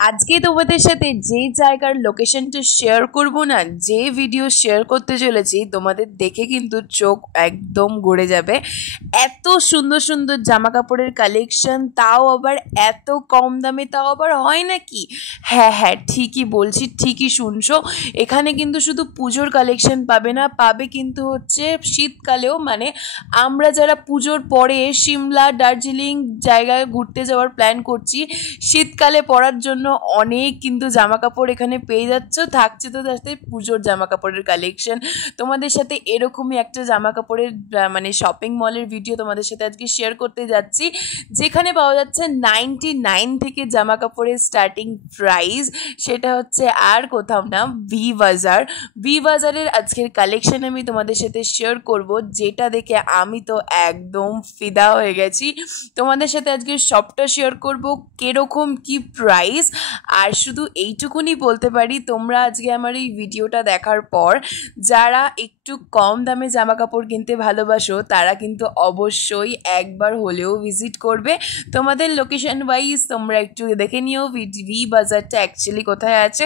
আজকে তোমাদের সাথে যে জায়গার লোকেশনটা শেয়ার করব না, যে ভিডিও শেয়ার করতে চলেছি, তোমাদের দেখে কিন্তু চোখ একদম গড়ে যাবে। এত সুন্দর সুন্দর জামা কাপড়ের কালেকশন, তাও আবার এত কম দামে, তাও আবার হয় নাকি? হ্যাঁ হ্যাঁ, ঠিকই বলছি, ঠিকই শুনছো। এখানে কিন্তু শুধু পুজোর কালেকশন পাবে না, পাবে কিন্তু হচ্ছে শীতকালেও। মানে আমরা যারা পুজোর পরে সিমলা দার্জিলিং জায়গায় ঘুরতে যাওয়ার প্ল্যান করছি, শীতকালে পরার জন্য অনেক কিন্তু জামা কাপড় এখানে পেয়ে যাচ্ছ। থাকছে তো সাথে পুজোর জামা কাপড়ের কালেকশন। তোমাদের সাথে এরকমই একটা জামা কাপড়ের মানে শপিং মলের ভিডিও তোমাদের সাথে আজকে শেয়ার করতে যাচ্ছি, যেখানে পাওয়া যাচ্ছে 99 থেকে জামা কাপড়ের স্টার্টিং প্রাইস। সেটা হচ্ছে আর কোথাও না, ভি বাজার। ভি বাজারের আজকের কালেকশন আমি তোমাদের সাথে শেয়ার করব, যেটা দেখে আমি তো একদম ফিদা হয়ে গেছি। তোমাদের সাথে আজকে সবটা শেয়ার করব, কিরকম কি প্রাইস। আর শুধু এইটুকুনি বলতে পারি, তোমরা আজকে আমার এই ভিডিওটা দেখার পর যারা একটু কম দামে জামা কাপড় কিনতে ভালোবাসো, তারা কিন্তু অবশ্যই একবার হলেও ভিজিট করবে। তোমাদের লোকেশন ওয়াইজ তোমরা একটু দেখে নিও ভি বাজারটা অ্যাকচুয়ালি কোথায় আছে।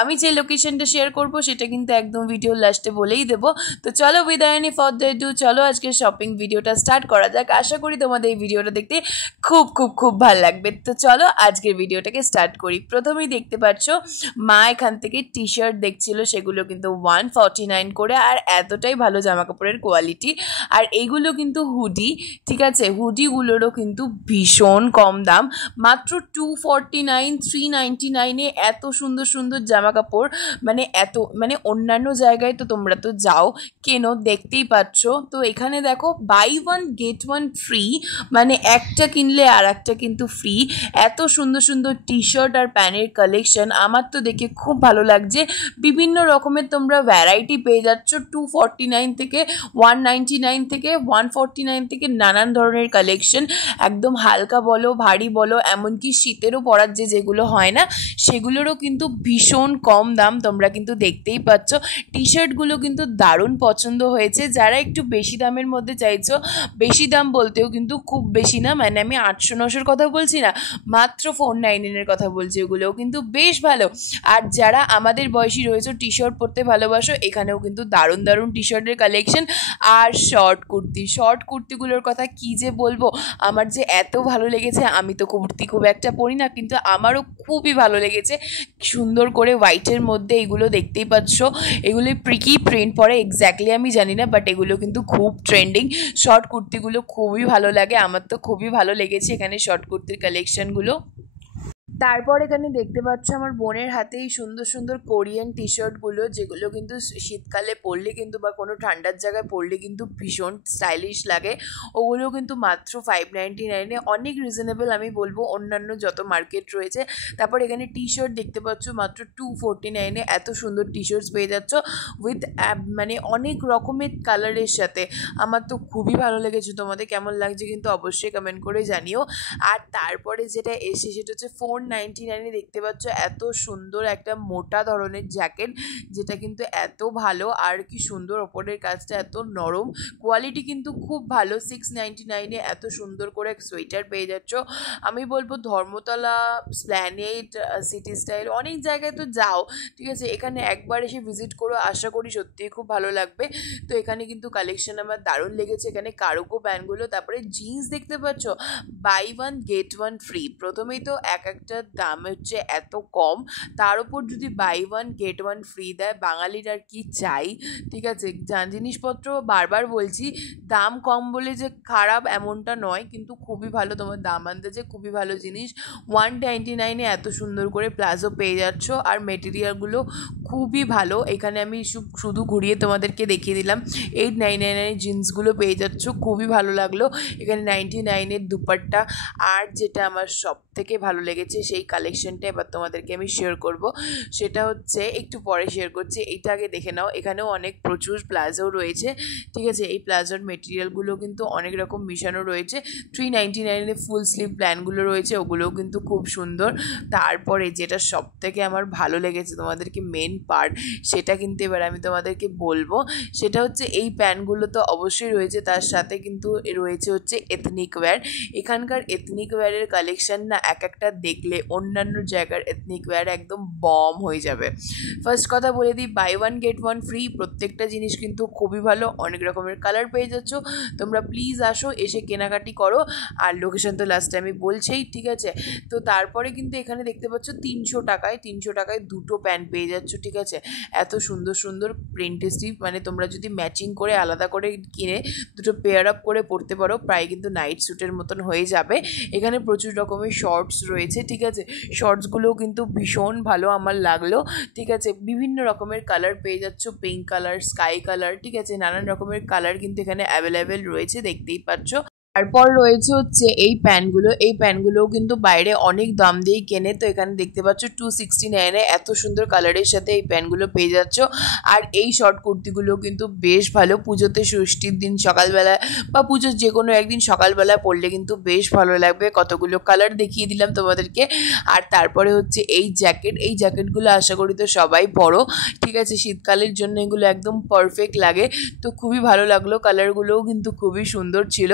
আমি যে লোকেশনটা শেয়ার করব সেটা কিন্তু একদম ভিডিওর লাস্টে বলেই দেবো। তো চলো, উইদাউট এনি ফার্দার ডু, চলো আজকে শপিং ভিডিওটা স্টার্ট করা যাক। আশা করি তোমাদের এই ভিডিওটা দেখতে খুব খুব খুব ভালো লাগবে। তো চলো আজকের ভিডিওটাকে স্টার্ট করি। প্রথমেই দেখতে পাচ্ছ মা এখান থেকে টি শার্ট দেখছিল, সেগুলো কিন্তু 149 করে, আর এতটাই ভালো জামা কাপড়ের কোয়ালিটি। আর এইগুলো কিন্তু হুডি, ঠিক আছে, হুডিগুলোরও কিন্তু ভীষণ কম দাম, মাত্র 249 399-এ এত সুন্দর সুন্দর জামা কাপড়। মানে এত, মানে অন্যান্য জায়গায় তো তোমরা তো যাও কেন, দেখতেই পাচ্ছ। তো এখানে দেখো buy one get one free, মানে একটা কিনলে আর একটা কিন্তু ফ্রি। এত সুন্দর সুন্দর টি শার্ট আর প্যান্টের কালেকশন, আমার তো দেখে খুব ভালো লাগছে। বিভিন্ন রকমের তোমরা ভ্যারাইটি পেয়ে যাচ্ছ, 249 থেকে 199 থেকে 149 থেকে নানান ধরনের কালেকশন। একদম হালকা বলো, ভারী বলো, এমনকি শীতেরও পরার যেগুলো হয় না, সেগুলোরও কিন্তু ভীষণ কম দাম। তোমরা কিন্তু দেখতেই পাচ্ছ টি শার্টগুলো কিন্তু দারুণ পছন্দ হয়েছে। যারা একটু বেশি দামের মধ্যে চাইছো, বেশি দাম বলতেও কিন্তু খুব বেশি না, মানে আমি 800-900-র কথা বলছি না, মাত্র 499-এর কথা বলছি, ওগুলোও কিন্তু বেশ ভালো। আর যারা আমাদের বয়সী রয়েছে, টি শার্ট পরতে ভালোবাসো, এখানেও কিন্তু দারুণ দারুণ টি শার্টের কালেকশন। আর শর্ট কুর্তিগুলোর কথা কি যে বলবো, আমার যে এত ভালো লেগেছে। আমি তো কুর্তি খুব একটা পরি না, কিন্তু আমারও খুবই ভালো লেগেছে। সুন্দর করে হোয়াইটের মধ্যে এগুলো দেখতেই পাচ্ছ, এগুলো কি প্রিন্ট পরে এক্স্যাক্টলি আমি জানি না, বাট এগুলো কিন্তু খুব ট্রেন্ডিং। শর্ট কুর্তিগুলো খুবই ভালো লাগে, আমার তো খুবই ভালো লেগেছে এখানে শর্ট কুর্তির কালেকশনগুলো। তারপর এখানে দেখতে পাচ্ছ আমার বোনের হাতেই সুন্দর সুন্দর কোরিয়ান টি শার্টগুলো, যেগুলো কিন্তু শীতকালে পরলে কিন্তু বা কোনো ঠান্ডার জায়গায় পরলে কিন্তু ভীষণ স্টাইলিশ লাগে। ওগুলো কিন্তু মাত্র 599-এ, অনেক রিজনেবল আমি বলবো অন্যান্য যত মার্কেট রয়েছে। তারপর এখানে টি শার্ট দেখতে পাচ্ছ মাত্র 249-এ, এত সুন্দর টি শার্টস পেয়ে যাচ্ছ উইথ মানে অনেক রকমের কালারের সাথে। আমার তো খুবই ভালো লেগেছে, তোমাদের কেমন লাগছে কিন্তু অবশ্যই কমেন্ট করে জানিও। আর তারপরে যেটা এসে সেটা হচ্ছে 499-এ দেখতে পাচ্ছ এত সুন্দর একটা মোটা ধরনের জ্যাকেট, যেটা কিন্তু এত ভালো, আর কি সুন্দর, ওপরের কাজটা এত নরম, কোয়ালিটি কিন্তু খুব ভালো। 699-এ এত সুন্দর করে সোয়েটার পেয়ে যাচ্ছ। আমি বলবো ধর্মতলা, স্প্ল্যানেড, সিটি স্টাইল, অনেক জায়গায় তো যাও, ঠিক আছে, এখানে একবার এসে ভিজিট করো, আশা করি সত্যিই খুব ভালো লাগবে। তো এখানে কিন্তু কালেকশন আমার দারুণ লেগেছে। এখানে কার্গো প্যান্টগুলো, তারপরে জিন্স দেখতে পাচ্ছ buy one get one free. প্রথমেই তো একটা দাম হচ্ছে এত কম, তার উপর যদি buy one get one free দেয়, বাঙালির আর কি চাই, ঠিক আছে। জিনিসপত্র বারবার বলছি, দাম কম বলে যে খারাপ এমনটা নয়, কিন্তু খুবই ভালো, তোমার দাম আন্দাজে খুবই ভালো জিনিস। 199-এ এত সুন্দর করে প্লাজো পেয়ে যাচ্ছ, আর মেটেরিয়ালগুলো খুবই ভালো। এখানে আমি শুধু ঘুরিয়ে তোমাদেরকে দেখিয়ে দিলাম। 899-এর জিন্সগুলো পেয়ে যাচ্ছ, খুবই ভালো লাগলো। এখানে 99-এর দুপাট্টা। আর যেটা আমার সব থেকে ভালো লেগেছে সেই কালেকশনটা এবার তোমাদেরকে আমি শেয়ার করব, সেটা হচ্ছে একটু পরে শেয়ার করছি, এইটা আগে দেখে নাও। এখানেও অনেক প্রচুর প্লাজো রয়েছে, ঠিক আছে। এই প্লাজোর মেটেরিয়ালগুলো কিন্তু অনেক রকম মিশানো রয়েছে। 399-এ ফুল স্লিভ প্ল্যানগুলো রয়েছে, ওগুলোও কিন্তু খুব সুন্দর। তারপরে যেটা সব থেকে আমার ভালো লেগেছে, তোমাদেরকে মেন পার্ট সেটা কিন্তু এবার আমি তোমাদেরকে বলবো। সেটা হচ্ছে এই প্যান্টগুলো তো অবশ্যই রয়েছে, তার সাথে কিন্তু রয়েছে হচ্ছে এথনিক ওয়্যার। এখানকার এথনিক ওয়্যারের কালেকশন না এক একটা দেখলে অন্যান্য জায়গার এথনিক ওয়্যার একদম বম হয়ে যাবে। ফার্স্ট কথা বলে দিই, buy one get one free, প্রত্যেকটা জিনিস কিন্তু খুবই ভালো, অনেক রকমের কালার পেয়ে যাচ্ছ। তোমরা প্লিজ আসো, এসে কেনাকাটি করো। আর লোকেশন তো লাস্টে আমি বলছেই, ঠিক আছে। তো তারপরে কিন্তু এখানে দেখতে পাচ্ছ 300 টাকায় দুটো প্যান্ট পেয়ে যাচ্ছ, ঠিক আছে। এত সুন্দর সুন্দর প্রিন্টেস্টিভ, মানে তোমরা যদি ম্যাচিং করে আলাদা করে কিনে দুটো পেয়ার আপ করে পরতে পারো, প্রায় কিন্তু নাইট স্যুটের মতন হয়ে যাবে। এখানে প্রচুর রকমের শর্টস রয়েছে, ঠিক আছে। শর্টসগুলোও কিন্তু ভীষণ ভালো আমার লাগলো, ঠিক আছে। বিভিন্ন রকমের কালার পেয়ে যাচ্ছ, পিঙ্ক কালার, স্কাই কালার, ঠিক আছে। নানান রকমের কালার কিন্তু এখানে অ্যাভেলেবেল রয়েছে, দেখতেই পাচ্ছ। তারপর রয়েছে হচ্ছে এই প্যান্টগুলোও কিন্তু বাইরে অনেক দাম দিয়েই কেনে। তো এখানে দেখতে পাচ্ছ 269-এ এত সুন্দর কালারের সাথে এই প্যান্টগুলো পেয়ে যাচ্ছ। আর এই শর্ট কুর্তিগুলো কিন্তু বেশ ভালো, পুজোতে ষষ্ঠীর দিন সকালবেলায় বা পুজোর যে কোনো একদিন সকালবেলায় পরলে কিন্তু বেশ ভালো লাগবে। কতগুলো কালার দেখিয়ে দিলাম তোমাদেরকে। আর তারপরে হচ্ছে এই জ্যাকেটগুলো আশা করি তো সবাই পরো, ঠিক আছে। শীতকালের জন্য এগুলো একদম পারফেক্ট লাগে। তো খুবই ভালো লাগলো, কালারগুলোও কিন্তু খুবই সুন্দর ছিল।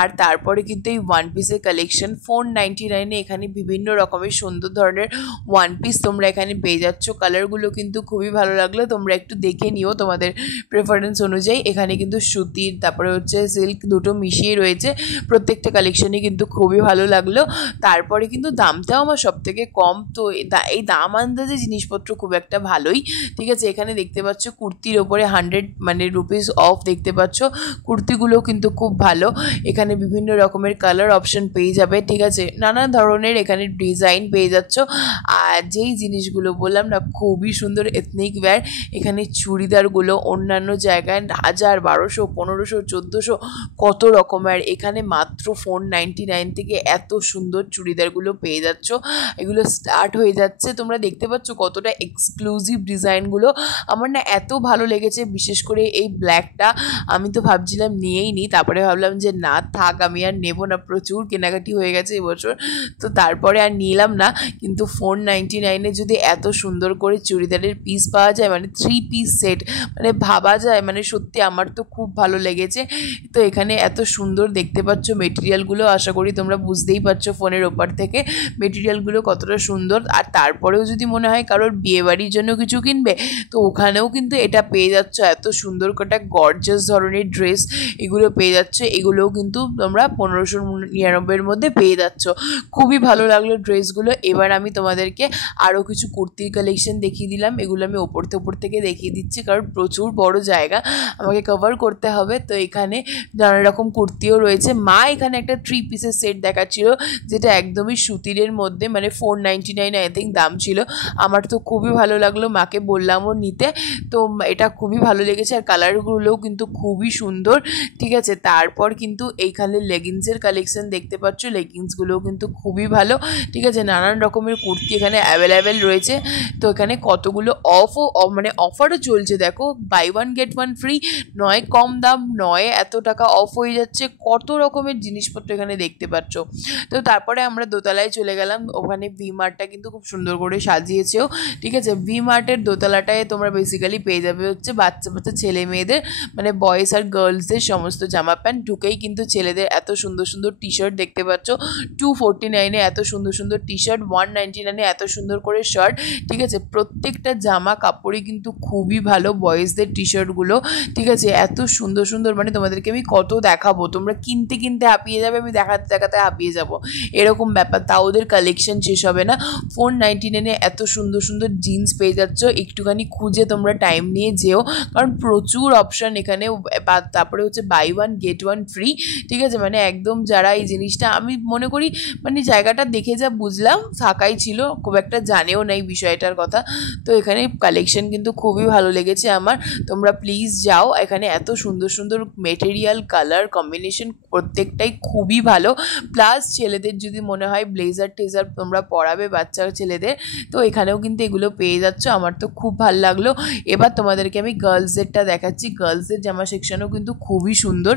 আর তারপরে কিন্তু এই ওয়ান পিসের কালেকশন 499-এ এখানে বিভিন্ন রকমের সুন্দর ধরনের ওয়ান পিস তোমরা এখানে পেয়ে যাচ্ছ। কালারগুলো কিন্তু খুবই ভালো লাগলো, তোমরা একটু দেখে নিও তোমাদের প্রেফারেন্স অনুযায়ী। এখানে কিন্তু সুতির তারপরে হচ্ছে সিল্ক দুটো মিশিয়ে রয়েছে, প্রত্যেকটা কালেকশনই কিন্তু খুবই ভালো লাগলো। তারপরে কিন্তু দামটাও আমার সব থেকে কম। তো এই দাম আন্দাজে জিনিসপত্র খুব একটা ভালোই, ঠিক আছে। এখানে দেখতে পাচ্ছ কুর্তির ওপরে 100 মানে রুপিস অফ দেখতে পাচ্ছ। কুর্তিগুলো কিন্তু খুব ভালো, এখানে বিভিন্ন রকমের কালার অপশন পেয়ে যাবে, ঠিক আছে। নানা ধরনের এখানে ডিজাইন পেয়ে যাচ্ছ। আর যেই জিনিসগুলো বললাম না, খুবই সুন্দর এথনিক ওয়্যার। এখানে চুড়িদারগুলো অন্যান্য জায়গায় 1000, 1200, 1500, 1400 কত রকমের, এখানে মাত্র 499 থেকে এত সুন্দর চুড়িদারগুলো পেয়ে যাচ্ছ। এগুলো স্টার্ট হয়ে যাচ্ছে, তোমরা দেখতে পাচ্ছ কতটা এক্সক্লুসিভ ডিজাইনগুলো। আমার না এত ভালো লেগেছে, বিশেষ করে এই ব্ল্যাকটা। আমি তো ভাবছিলাম নিয়েই নিই, তারপরে ভাবলাম যে না থাক, আমি আর নেবো না, প্রচুর কেনাকাটি হয়ে গেছে এবছর। তো তারপরে আর নিলাম না। কিন্তু 499-এ যদি এত সুন্দর করে চুড়িদারের পিস পাওয়া যায়, মানে 3 পিস সেট, মানে ভাবা যায়, মানে সত্যি আমার তো খুব ভালো লেগেছে। তো এখানে এত সুন্দর দেখতে পাচ্ছ মেটেরিয়ালগুলো, আশা করি তোমরা বুঝতেই পারছো ফোনের ওপর থেকে মেটেরিয়ালগুলো কতটা সুন্দর। আর তারপরেও যদি মনে হয় কারোর বিয়েবাড়ির জন্য কিছু কিনবে, তো ওখানেও কিন্তু এটা পেয়ে যাচ্ছ। এত সুন্দর কটা গর্জাস ধরনের ড্রেস এগুলো পেয়ে যাচ্ছে। এগুলোও কিন্তু তোমরা 1599-এর মধ্যে পেয়ে যাচ্ছ। খুবই ভালো লাগলো ড্রেসগুলো। এবার আমি তোমাদেরকে আরও কিছু কুর্তির কালেকশন দেখিয়ে দিলাম। এগুলো আমি ওপর থেকে দেখিয়ে দিচ্ছি, কারণ প্রচুর বড় জায়গা আমাকে কভার করতে হবে। তো এখানে নানা রকম কুর্তিও রয়েছে। মা এখানে একটা 3 পিসের সেট দেখাচ্ছিল, যেটা একদমই সুতিরের মধ্যে, মানে 499 আই থিঙ্ক দাম ছিল। আমার তো খুবই ভালো লাগলো, মাকে বললামও নিতে। তো এটা খুবই ভালো লেগেছে, আর কালারগুলোও কিন্তু খুবই সুন্দর, ঠিক আছে। তারপর কিন্তু এইখানে লেগিংসের কালেকশন দেখতে পাচ্ছ, লেগিংসগুলোও কিন্তু খুবই ভালো, ঠিক আছে। নানান রকমের কুর্তি এখানে অ্যাভেলেবেল রয়েছে। তো এখানে কতগুলো মানে অফারও চলছে, দেখো buy one get one free, নয় কম দাম, নয় এত টাকা অফ হয়ে যাচ্ছে, কত রকমের জিনিসপত্র এখানে দেখতে পাচ্ছ। তো তারপরে আমরা দোতলায় চলে গেলাম, ওখানে ভি মার্টটা কিন্তু খুব সুন্দর করে সাজিয়েছেও, ঠিক আছে। ভি মার্টের দোতলাটায় তোমরা বেসিক্যালি পেয়ে যাবে হচ্ছে বাচ্চা ছেলে মেয়েদের, মানে বয়েজ আর গার্লসদের সমস্ত জামা প্যান্ট। ঢুকেই কিন্তু ছেলেদের এত সুন্দর সুন্দর টি শার্ট দেখতে পাচ্ছ, 249-এ এত সুন্দর সুন্দর টি শার্ট, 199-এ এত সুন্দর করে শার্ট, ঠিক আছে। প্রত্যেকটা জামা কাপড়ই কিন্তু খুবই ভালো, বয়েজদের টি শার্টগুলো, ঠিক আছে। এত সুন্দর সুন্দর, মানে তোমাদেরকে আমি কত দেখাবো, তোমরা কিনতে কিনতে হাঁপিয়ে যাবে, আমি দেখাতে দেখাতে হাঁপিয়ে যাবো, এরকম ব্যাপার। তাও ওদের কালেকশন শেষ হবে না। 499-এ এত সুন্দর সুন্দর জিন্স পেয়ে যাচ্ছ, একটুখানি খুঁজে তোমরা টাইম নিয়ে যেও, কারণ প্রচুর অপশান এখানে। তারপরে হচ্ছে buy one get one free, ঠিক আছে। মানে একদম যারা এই জিনিসটা, আমি মনে করি মানে জায়গাটা দেখে যা বুঝলাম ফাঁকাই ছিল, খুব একটা জানেও না এই বিষয়টার কথা। তো এখানে কালেকশন কিন্তু খুবই ভালো লেগেছে আমার, তোমরা প্লিজ যাও। এখানে এত সুন্দর সুন্দর মেটেরিয়াল, কালার কম্বিনেশন প্রত্যেকটাই খুবই ভালো। প্লাস ছেলেদের যদি মনে হয় ব্লেজার টেজার তোমরা পরাবে বাচ্চা ছেলেদের, তো এখানেও কিন্তু এগুলো পেয়ে যাচ্ছ। আমার তো খুব ভালো লাগলো। এবার তোমাদেরকে আমি গার্লসদেরটা দেখাচ্ছি। গার্লসদের জামা সেকশনও কিন্তু খুবই সুন্দর।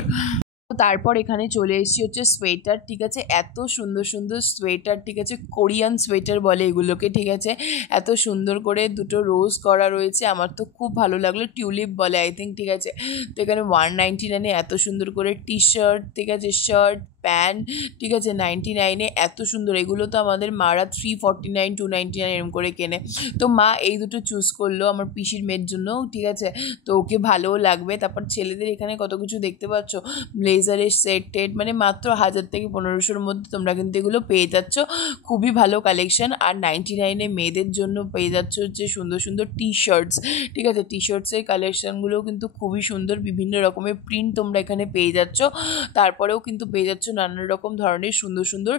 তারপর এখানে চলে এসেছি হচ্ছে সোয়েটার, ঠিক আছে, এত সুন্দর সুন্দর সোয়েটার, ঠিক আছে, কোরিয়ান সোয়েটার বলে এগুলোকে, ঠিক আছে, এত সুন্দর করে দুটো রোজ করা রয়েছে, আমার তো খুব ভালো লাগলো, টিউলিপ বলে আই থিঙ্ক, ঠিক আছে। তো এখানে 199 এত সুন্দর করে টি শার্ট, ঠিক আছে, শার্ট প্যান্ট, ঠিক আছে, 99 এত সুন্দর। এগুলো তো আমাদের মারা 349 299 এরকম করে কেনে। তো মা এই দুটো চুজ করলো আমার পিসির মেয়ের জন্য, ঠিক আছে, তো ওকে ভালোও লাগবে। তারপর ছেলেদের এখানে কত কিছু দেখতে পাচ্ছ, ব্লেজারের সেট টেট, মানে মাত্র 1000 থেকে 1500-র মধ্যে তোমরা কিন্তু এগুলো পেয়ে যাচ্ছ, খুবই ভালো কালেকশন। আর 99 মেয়েদের জন্য পেয়ে যাচ্ছ হচ্ছে সুন্দর সুন্দর টি শার্টস, ঠিক আছে, টি শার্টসের কালেকশানগুলোও কিন্তু খুবই সুন্দর, বিভিন্ন রকমের প্রিন্ট তোমরা এখানে পেয়ে যাচ্ছ। তারপরেও কিন্তু পেয়ে যাচ্ছ নানান রকম ধরনের সুন্দর সুন্দর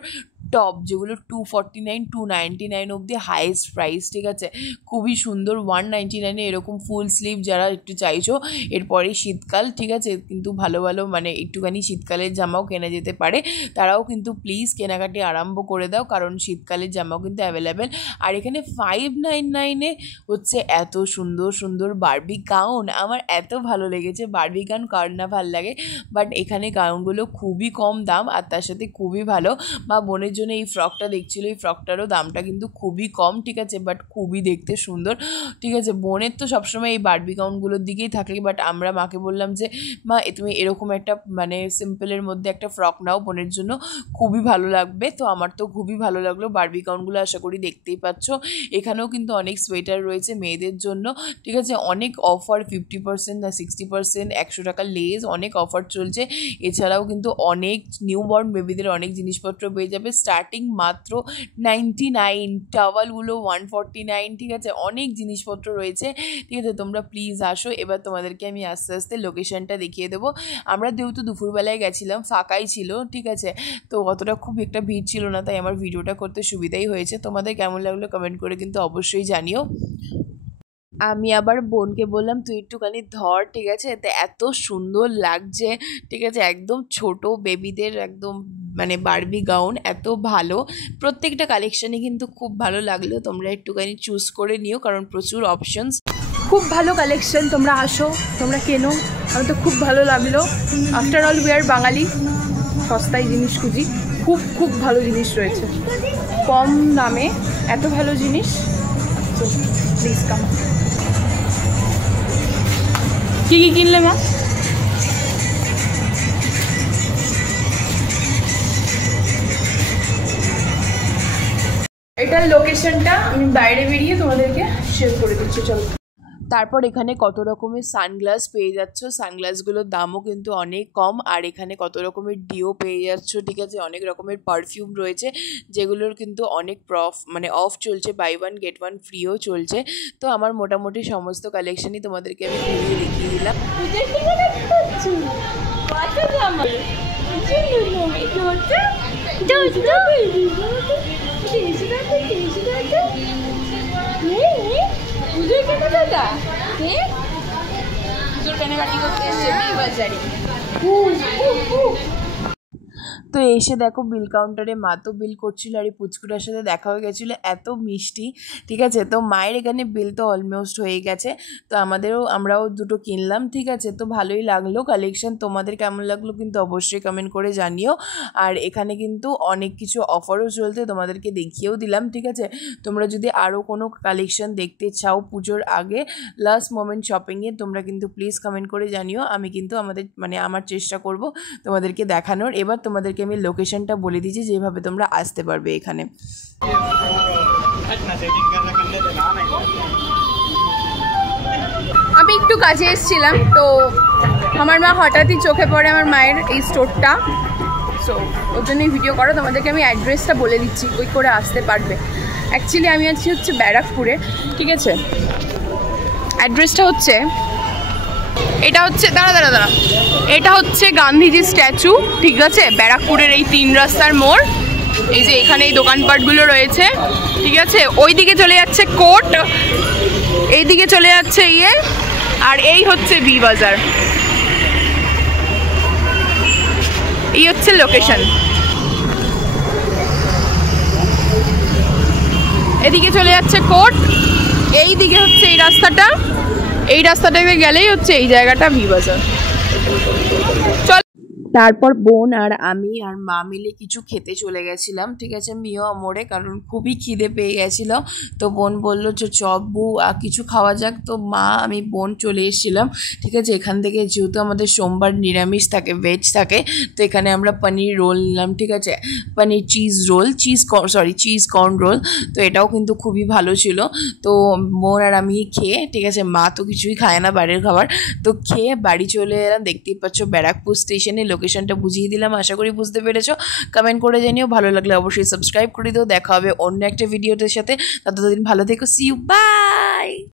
টপ, যেগুলো 249 299 অবধি হাইয়েস্ট প্রাইস, ঠিক আছে, খুবই সুন্দর। 199 এরকম ফুল স্লিভ যারা একটু চাইছো, এরপরে শীতকাল, ঠিক আছে, কিন্তু ভালো ভালো মানে একটুখানি শীতকালের জামাও কেনা যেতে পারে, তারাও কিন্তু প্লিজ কেনাকাটি আরম্ভ করে দাও, কারণ শীতকালের জামাও কিন্তু অ্যাভেলেবেল। আর এখানে 599 হচ্ছে এত সুন্দর সুন্দর বারবি গাউন, আমার এত ভালো লেগেছে, বারবি গাউন কার না ভালো লাগে, বাট এখানে গাউনগুলো খুবই কম দাম আর তার সাথে খুবই ভালো। বা বোনের জন্য এই ফ্রকটা দেখছিল, এই ফ্রকটারও দামটা কিন্তু খুবই কম, ঠিক আছে, বাট খুবই দেখতে সুন্দর, ঠিক আছে। বোনের তো সবসময় এই বারবি গাউনগুলোর দিকেই থাকে, বাট আমরা মাকে বললাম যে মা তুমি এরকম একটা মানে সিম্পলের মধ্যে একটা ফ্রক নাও, বোনের জন্য খুবই ভালো লাগবে। তো আমার তো খুবই ভালো লাগলো বারবি গাউনগুলো, আশা করি দেখতেই পাচ্ছ। এখানেও কিন্তু অনেক সোয়েটার রয়েছে মেয়েদের জন্য, ঠিক আছে, অনেক অফার, 50% না 60%, 100 টাকা লেস, অনেক অফার চলছে। এছাড়াও কিন্তু অনেক নিউবর্ন বেবিদের অনেক জিনিসপত্র পেয়ে যাবে, স্টার্টিং মাত্র 99, টাওয়ালগুলো 149, ঠিক আছে, অনেক জিনিসপত্র রয়েছে, ঠিক আছে। তোমরা প্লিজ আসো। এবার তোমাদেরকে আমি আস্তে আস্তে লোকেশনটা দেখিয়ে দেবো। আমরা যেহেতু দুপুরবেলায় গেছিলাম, ফাঁকাই ছিল, ঠিক আছে, তো অতটা খুব একটা ভিড় ছিল না, তাই আমার ভিডিওটা করতে সুবিধাই হয়েছে। তোমাদের কেমন লাগলো কমেন্ট করে কিন্তু অবশ্যই জানিও। আমি আবার বোনকে বললাম তুই একটুখানি ধর, ঠিক আছে, তো এত সুন্দর লাগছে, ঠিক আছে, একদম ছোট বেবিদের একদম মানে বারবি গাউন, এত ভালো, প্রত্যেকটা কালেকশানই কিন্তু খুব ভালো লাগলো। তোমরা একটুখানি চুজ করে নিও, কারণ প্রচুর অপশনস, খুব ভালো কালেকশন, তোমরা আসো, তোমরা কেনো, আমার তো খুব ভালো লাগলো। আফটার অল উই আর বাঙালি, সস্তায় জিনিস খুঁজি, খুব খুব ভালো জিনিস রয়েছে, কম দামে এত ভালো জিনিস, তো প্লিজ কাম। কী কী কিনলে মা? এটার লোকেশনটা আমি বাইরে বেরিয়ে তোমাদেরকে শেয়ার করে দিচ্ছি, চলো। তারপর এখানে কত রকমের সানগ্লাস পেয়ে যাচ্ছ, সানগ্লাসগুলোর দামও কিন্তু অনেক কম। আর এখানে কত রকমের ডিও পেয়ে যাচ্ছ, ঠিক আছে, অনেক রকমের পারফিউম রয়েছে, যেগুলোর কিন্তু অনেক মানে অফ চলছে, বাই 1 get 1 ফ্রিও চলছে। তো আমার মোটামুটি সমস্ত কালেকশনই তোমাদেরকে আমি ঘুরিয়ে দেখিয়ে দিলাম। পুজোর কেনাকাটা পুজোর কেনাকাটি করতে এসছে বিলবাজারে। তো এসে দেখো বিল কাউন্টারে মা তো বিল করছিল, আর এই পুচকুটার সাথে দেখা হয়ে গেছিলো, এত মিষ্টি, ঠিক আছে। তো মায়ের এখানে বিল তো অলমোস্ট হয়ে গেছে, তো আমরাও দুটো কিনলাম, ঠিক আছে। তো ভালোই লাগলো কালেকশন, তোমাদের কেমন লাগলো কিন্তু অবশ্যই কমেন্ট করে জানিও। আর এখানে কিন্তু অনেক কিছু অফারও চলতে, তোমাদেরকে দেখিয়েও দিলাম, ঠিক আছে। তোমরা যদি আরও কোনো কালেকশন দেখতে চাও পুজোর আগে লাস্ট মোমেন্ট শপিংয়ে, তোমরা কিন্তু প্লিজ কমেন্ট করে জানিও, আমি কিন্তু আমার চেষ্টা করব তোমাদেরকে দেখানোর। এবার তোমাদেরকে আমি লোকেশনটা বলে দিচ্ছি, যেভাবে তোমরা আসতে পারবে এখানে। আমি একটু কাজে এসেছিলাম, তো আমার মা হঠাৎই চোখে পড়ে আমার মায়ের এই স্টোরটা, সো ওর জন্যই ভিডিও করো। তোমাদেরকে আমি অ্যাড্রেসটা বলে দিচ্ছি, ওই করে আসতে পারবে। অ্যাকচুয়ালি আমি আছি হচ্ছে ব্যারাকপুরে, ঠিক আছে। অ্যাড্রেসটা হচ্ছে, এটা হচ্ছে দাঁড়া এটা হচ্ছে গান্ধীজি স্ট্যাচু, ঠিক আছে, ব্যারাকপুরের এই 3 রাস্তার মোড়। এই যে এখানে এই দোকানপাটগুলো রয়েছে, ঠিক আছে। ওই দিকে চলে যাচ্ছে কোর্ট, এই দিকে চলে যাচ্ছে আর এই হচ্ছে বি বাজার, এই হচ্ছে লোকেশন। এদিকে চলে যাচ্ছে কোর্ট, এই দিকে হচ্ছে এই রাস্তাটাকে গেলেই হচ্ছে এই জায়গাটা বি বাজার। চল। তারপর বোন আর আমি আর মা মিলে কিছু খেতে চলে গেছিলাম, ঠিক আছে, মিও মোড়ে, কারণ খুবই খিদে পেয়ে গেছিল। তো বোন বললো যে চব্বু কিছু খাওয়া যাক, তো মা আমি বোন চলে এসেছিলাম, ঠিক আছে। এখান থেকে যেহেতু আমাদের সোমবার নিরামিষ থাকে, ভেজ থাকে, তো এখানে আমরা পনির রোল নিলাম, ঠিক আছে, paneer cheese roll, cheese corn roll. তো এটাও কিন্তু খুবই ভালো ছিল। তো বোন আর আমি খেয়ে, ঠিক আছে, মা তো কিছুই খায় না বাইরের খাবার, তো খেয়ে বাড়ি চলে এলাম। দেখতেই পাচ্ছ ব্যারাকপুর স্টেশনে, লোকেশনটা বুঝিয়ে দিলাম, আশা করি বুঝতে পেরেছো। কমেন্ট করে জানিও, ভালো লাগলে অবশ্যই সাবস্ক্রাইব করে দিও। দেখা হবে অন্য একটা ভিডিওটার সাথে, ততদিন ভালো থেকো, সি ইউ, বাই।